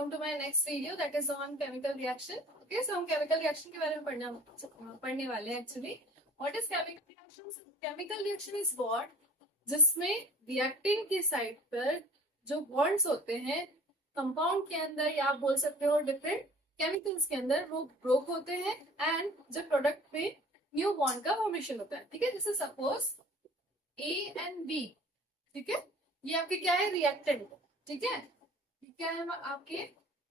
welcome to my next video that is on chemical reaction. Okay, so हम chemical reaction के बारे में पढ़ने वाले हैं actually. What is chemical reaction? Chemical reaction is what? जिसमें reactant के साइड पर जो bonds होते हैं कंपाउंड के अंदर या आप बोल सकते हो डिफरेंट केमिकल्स के अंदर वो ब्रोक होते हैं एंड जो प्रोडक्ट में न्यू बॉन्ड का फॉर्मेशन होता है. ठीक है, जैसे सपोज A एंड B. ठीक है, ये आपके क्या है, रिएक्टेंट. ठीक है, क्या है आपके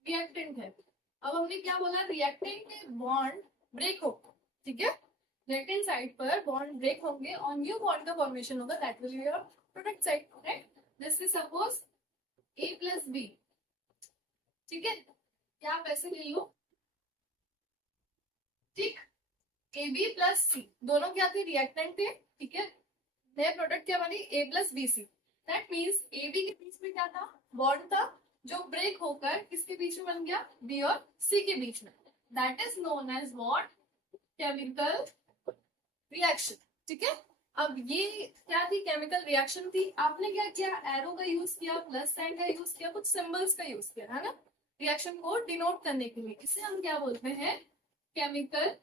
रिएक्टेंट है. अब हमने क्या बोला, रिएक्टेंट में बॉन्ड ब्रेक हो. ठीक है, रिएक्टेंट साइड पर बॉन्ड ब्रेक होंगे और न्यू बॉन्ड का फॉर्मेशन होगा, that will be your product side. Right, जैसे सपोज A प्लस B. ठीक है, क्या आप ऐसे ले लो. ठीक, AB प्लस C दोनों क्या थे, रिएक्टेंट थे. ठीक है, नया प्रोडक्ट क्या बनी, A plus BC. That means AB के बीच में क्या था, बॉन्ड था जो ब्रेक होकर किसके बीच में बन गया, B और C के बीच में. That is known as what, chemical reaction. ठीक है, अब ये क्या थी, केमिकल रिएक्शन थी. आपने क्या किया, एरो का यूज किया, प्लस साइन का यूज किया, कुछ सिंबल्स का यूज किया, है ना, रिएक्शन को डिनोट करने के लिए. इसे हम क्या बोलते हैं, chemical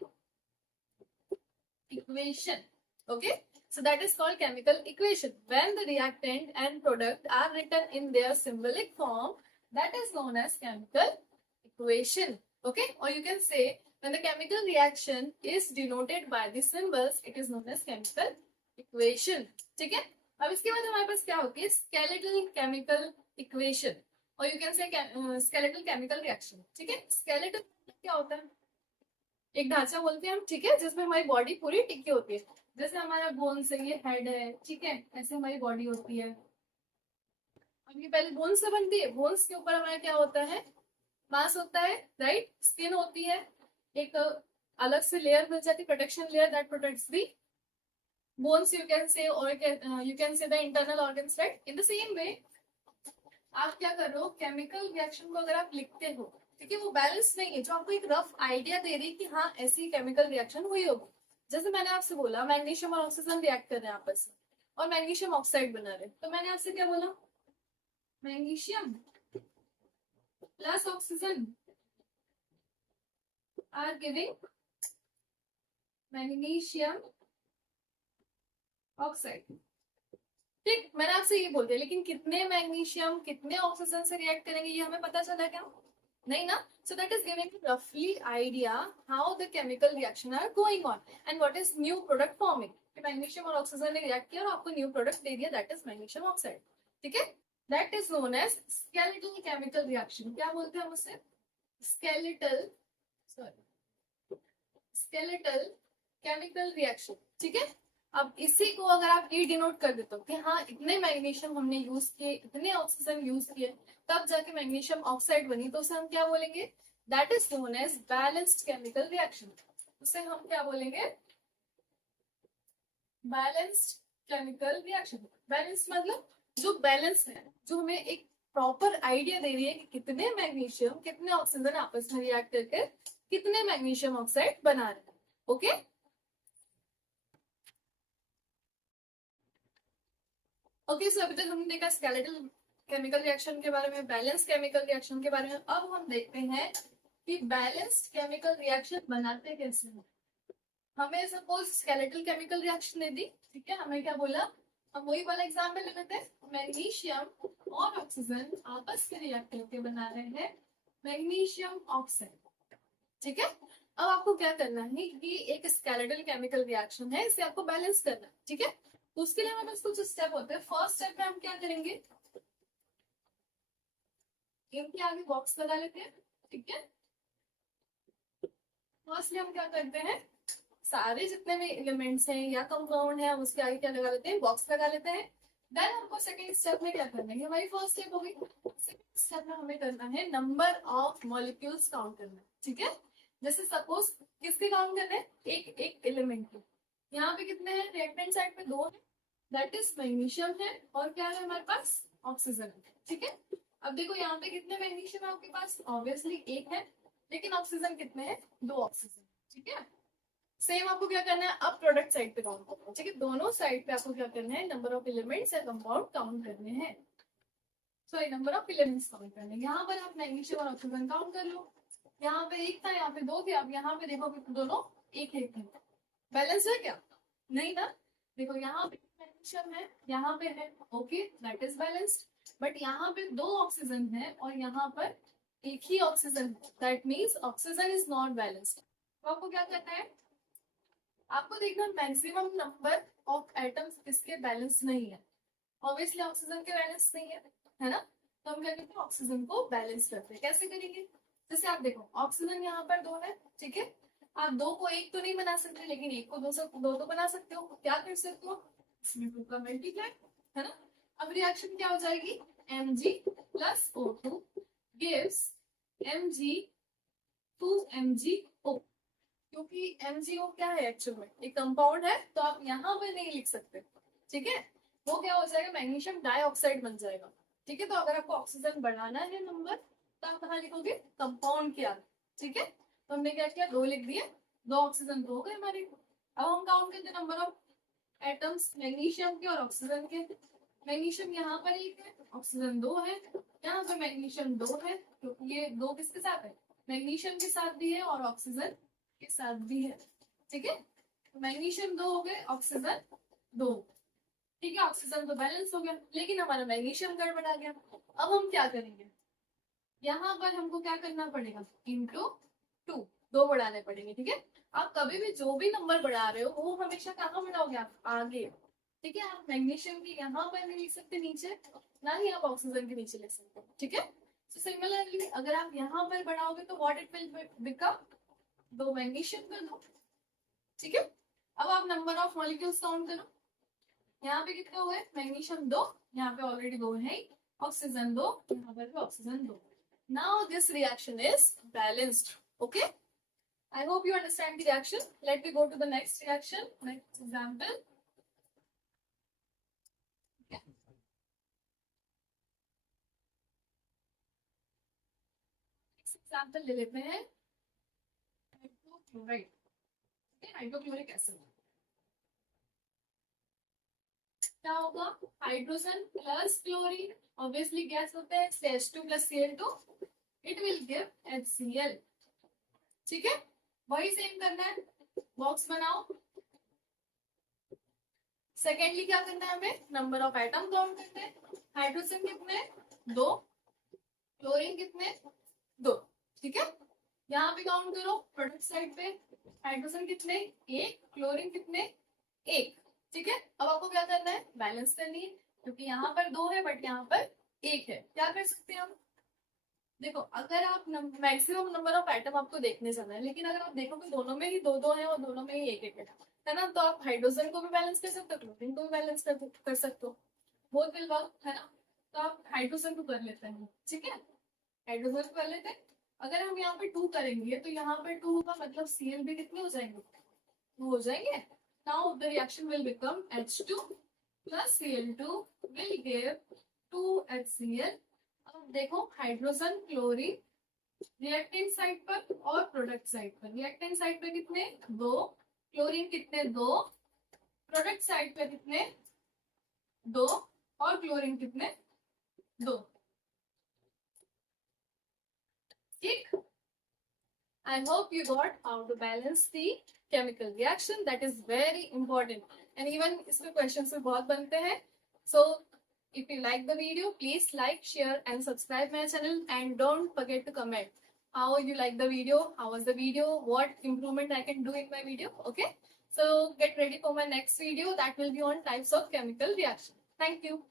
equation. Okay, so that is called chemical equation. When the reactant and product are written in their symbolic form, that is known as chemical equation. Okay, or you can say when the chemical reaction is denoted by the symbols, it is known as chemical equation. ठीक है, अब इसके बाद हमारे पास क्या होती है, skeletal chemical equation, or you can say skeletal chemical reaction. ठीक है, skeletal क्या होता है, एक ढांचा बोलते हैं हम. ठीक है, जिसमें हमारी बॉडी पूरी टिकी होती है. जैसे हमारा बोन्स है, ये हेड है. ठीक है, ऐसे हमारी बॉडी होती है. अब ये पहले बोन्स से बनती है. बोन्स के ऊपर हमारा क्या होता है, मांस होता है. राइट, स्किन होती है, एक अलग से लेयर मिल जाती है, protection layer that protects the bones. You can say और you can say the internal organs. Right, in the same way आप क्या कर रहे हो, केमिकल रिएक्शन को अगर आप लिखते हो, ठीक है, वो बैलेंस नहीं है, जो आपको एक रफ आइडिया दे रही है कि हाँ ऐसी केमिकल रिएक्शन हुई होगी. जैसे मैंने आपसे बोला मैग्नीशियम और ऑक्सीजन रिएक्ट कर रहे हैं आपस में और मैग्नीशियम ऑक्साइड बना रहे हैं, तो मैंने आपसे क्या बोला, magnesium plus oxygen are giving magnesium oxide. ठीक, मैंने आपसे ये बोल दिया, लेकिन कितने मैग्नीशियम कितने ऑक्सीजन से रिएक्ट करेंगे ये हमें पता चला क्या, नहीं ना. So that is giving you roughly idea how the chemical reaction are going on and what is new product forming. Magnesium और ऑक्सीजन ने रिएक्ट किया और आपको न्यू प्रोडक्ट दे दिया, दैट इज मैग्नीशियम ऑक्साइड. ठीक है, that is known as skeletal chemical reaction. क्या बोलते हैं हम उसे, स्केलेटल केमिकल रिएक्शन. ठीक है, अब इसी को अगर आप ये डिनोट कर देते हो कि हाँ इतने मैग्नीशियम हमने यूज किए, इतने ऑक्सीजन यूज किए, तब जाके मैग्नीशियम ऑक्साइड बनी, तो उसे हम क्या बोलेंगे, that is known as balanced chemical reaction. उसे हम क्या बोलेंगे, बैलेंस्ड केमिकल रिएक्शन. बैलेंस्ड मतलब जो बैलेंस है, जो हमें एक प्रॉपर आइडिया दे रही है कि कितने मैग्नीशियम कितने ऑक्सीजन आपस में रिएक्ट करके कितने मैग्नीशियम ऑक्साइड बना रहे हैं. ओके, ओके, सो अभी तक हमने देखा स्केलेटल केमिकल रिएक्शन के बारे में, बैलेंस केमिकल रिएक्शन के बारे में. अब हम देखते हैं कि बैलेंस्ड केमिकल रिएक्शन बनाते कैसे हैं. हमें सपोज स्केलेटल केमिकल रिएक्शन दे दी. ठीक है, हमें क्या बोला, हम वही वाला एग्जाम्पल ले लेते हैं. मैग्नीशियम और ऑक्सीजन आपस में रिएक्ट करके बना रहे हैं मैग्नीशियम ऑक्साइड. ठीक है, अब आपको क्या करना है कि एक स्केलेटल केमिकल रिएक्शन है, इसे आपको बैलेंस करना है. ठीक है, तो उसके लिए हमारे पास कुछ स्टेप होते हैं. फर्स्ट स्टेप में हम क्या करेंगे, इनके आगे बॉक्स लगा लेते हैं. ठीक है, फर्स्टली हम क्या करते हैं, सारे जितने भी एलिमेंट्स हैं या कंपाउंड है, हम उसके आगे क्या लगा लेते हैं, बॉक्स लगा लेते हैं. देन हमको सेकंड स्टेप में क्या करना है, हमारी फर्स्ट स्टेप होगी. सेकंड स्टेप में हमें करना है नंबर ऑफ मॉलिक्यूल्स काउंट करना है. ठीक है, जैसे सपोज किसके काउंट करना है, एक एक एलिमेंट के. यहाँ पे कितने हैं, रिएक्टेंट साइड पे 2 है, दैट इज मैग्नीशियम है, और क्या है हमारे पास, ऑक्सीजन है. ठीक है, अब देखो यहाँ पे कितने मैग्नीशियम है आपके पास, ऑब्वियसली 1 है, लेकिन ऑक्सीजन कितने हैं, 2 ऑक्सीजन. ठीक है, सेम आपको क्या करना है, अब प्रोडक्ट साइड पे काउंट करना है. ठीक है, दोनों साइड पे आपको क्या करना है, नंबर ऑफ एलिमेंट्स या कंपाउंड काउंट करने हैं. Sorry number of elements count करने। यहाँ पर आप मैग्नीशियम और ऑक्सीजन काउंट कर लो। यहाँ पे एक था, यहाँ पे दो थे, अब यहाँ पे देखो कि दोनों एक एक है। बैलेंस है क्या? नहीं ना। देखो यहाँ पे मैग्नीशियम है, यहाँ पे है, okay that is balanced. But यहाँ पे दो ऑक्सीजन है और यहाँ पर एक ही ऑक्सीजन है, that means oxygen is not balanced. तो आपको क्या करना है, आपको देखना मैक्सिमम नंबर ऑफ एटम्स किसके बैलेंस नहीं है। ऑब्वियसली ऑक्सीजन के बैलेंस नहीं है ना। तो हम क्या करते हैं, ऑक्सीजन को बैलेंस करते हैं। कैसे करेंगे, जैसे आप देखो ऑक्सीजन यहाँ पर दो है, ठीक है। आप दो को एक तो नहीं बना सकते, लेकिन एक को दो तो बना सकते हो। क्या कर सकते हो, इसमें टू का मल्टीप्लाई, है ना। अब रिएक्शन क्या हो जाएगी, Mg plus O2 gives Mg2MgO। क्योंकि MgO क्या है एक्चुअल में, एक कंपाउंड है, तो आप यहाँ पर नहीं लिख सकते, ठीक है। वो क्या हो जाएगा, मैग्नीशियम डाइऑक्साइड बन जाएगा, ठीक है। तो अगर आपको ऑक्सीजन बढ़ाना है नंबर, तो आप कहाँ लिखोगे, कंपाउंड के आगे, ठीक है। तो हमने क्या किया, दो लिख दिए, दो ऑक्सीजन दो हो गए हमारे। अब हम काउंट करते हैं नंबर ऑफ एटम्स मैग्नीशियम के और ऑक्सीजन के। मैग्नीशियम यहाँ पर एक है, ऑक्सीजन दो है, यहाँ पर मैग्नीशियम दो है, क्योंकि ये दो किसके साथ है, मैग्नीशियम के साथ भी है और ऑक्सीजन के साथ भी है, ठीक है। मैग्नीशियम दो हो गए, ऑक्सीजन दो, ठीक है। ऑक्सीजन तो बैलेंस हो गया, लेकिन हमारा मैग्नीशियम गड़बड़ा गया। अब हम क्या करेंगे, यहाँ पर हमको क्या करना पड़ेगा, इंटू टू, दो बढ़ाने पड़ेंगे, ठीक है। आप कभी भी जो भी नंबर बढ़ा रहे हो वो हमेशा कहाँ बढ़ाओगे, आप आगे, ठीक है। आप मैग्नीशियम की यहाँ पर नहीं लिख सकते नीचे, ना ही आप ऑक्सीजन के नीचे लिख सकते हो, ठीक है। तो सिमिलरली अगर आप यहाँ पर बढ़ाओगे तो व्हाट इट विल बिकम, दो मैग्नीशियम कर दो, ठीक है। अब आप नंबर ऑफ मॉलिक्यूल्स काउंट करो। यहाँ पे कितने हुए, मैग्नीशियम दो, यहाँ पे ऑलरेडी दो है, ऑक्सीजन दो, यहाँ पर भी ऑक्सीजन दो। Now this reaction is balanced, okay. I hope you understand the reaction. Let me go to the next reaction, next example. Okay. Next example ले लेते हैं, हाइड्रोक्लोराइड, हाइड्रोक्लोरिक एसिड। क्या होगा, hydrogen plus chlorine, obviously gas होता है, H2 plus Cl2, it will give HCl, ठीक है। वही सेम करना है, बॉक्स बनाओ। सेकेंडली क्या करना है, हमें नंबर ऑफ एटम काउंट करना है। हाइड्रोजन कितने, दो, क्लोरीन कितने, दो, ठीक है। यहाँ पे काउंट करो, प्रोडक्ट साइड पे हाइड्रोजन कितने, एक, क्लोरीन कितने, एक, ठीक है। अब आपको क्या करना है, बैलेंस करनी है, क्योंकि यहाँ पर दो है बट यहाँ पर एक है। क्या कर सकते हैं हम, देखो अगर आप मैक्सिमम नंबर ऑफ आइटम आपको देखने जाना है, लेकिन अगर आप देखोगे दोनों में ही दो दो है और दोनों में ही एक एक है ना, तो आप हाइड्रोजन को भी बैलेंस कर सकते हो, क्लोरीन को भी बैलेंस कर सकते हो, बोथ विल वर्क, है ना। तो आप हाइड्रोजन को कर लेते हैं, ठीक है, हाइड्रोजन को कर लेते हैं। अगर हम यहाँ पे टू करेंगे तो यहाँ पर टू होगा, मतलब Cl भी कितने हो जाएंगे, टू हो जाएंगे। Now the reaction will become H2 plus Cl2 will give 2HCl। अब देखो हाइड्रोजन क्लोरीन रिएक्टेंट साइड पर और प्रोडक्ट साइड पर, रिएक्टेंट साइड पर कितने, दो, क्लोरीन कितने, दो, प्रोडक्ट साइड पर कितने, दो, और क्लोरीन कितने, दो, ठीक। I hope you got how to balance the chemical reaction. That is very important. And even इसमें questions भी बहुत बनते हैं. So if you like the video, please like, share, and subscribe my channel. And don't forget to comment how you like the video, how was the video, what improvement I can do in my video. Okay. So get ready for my next video. That will be on types of chemical reaction. Thank you.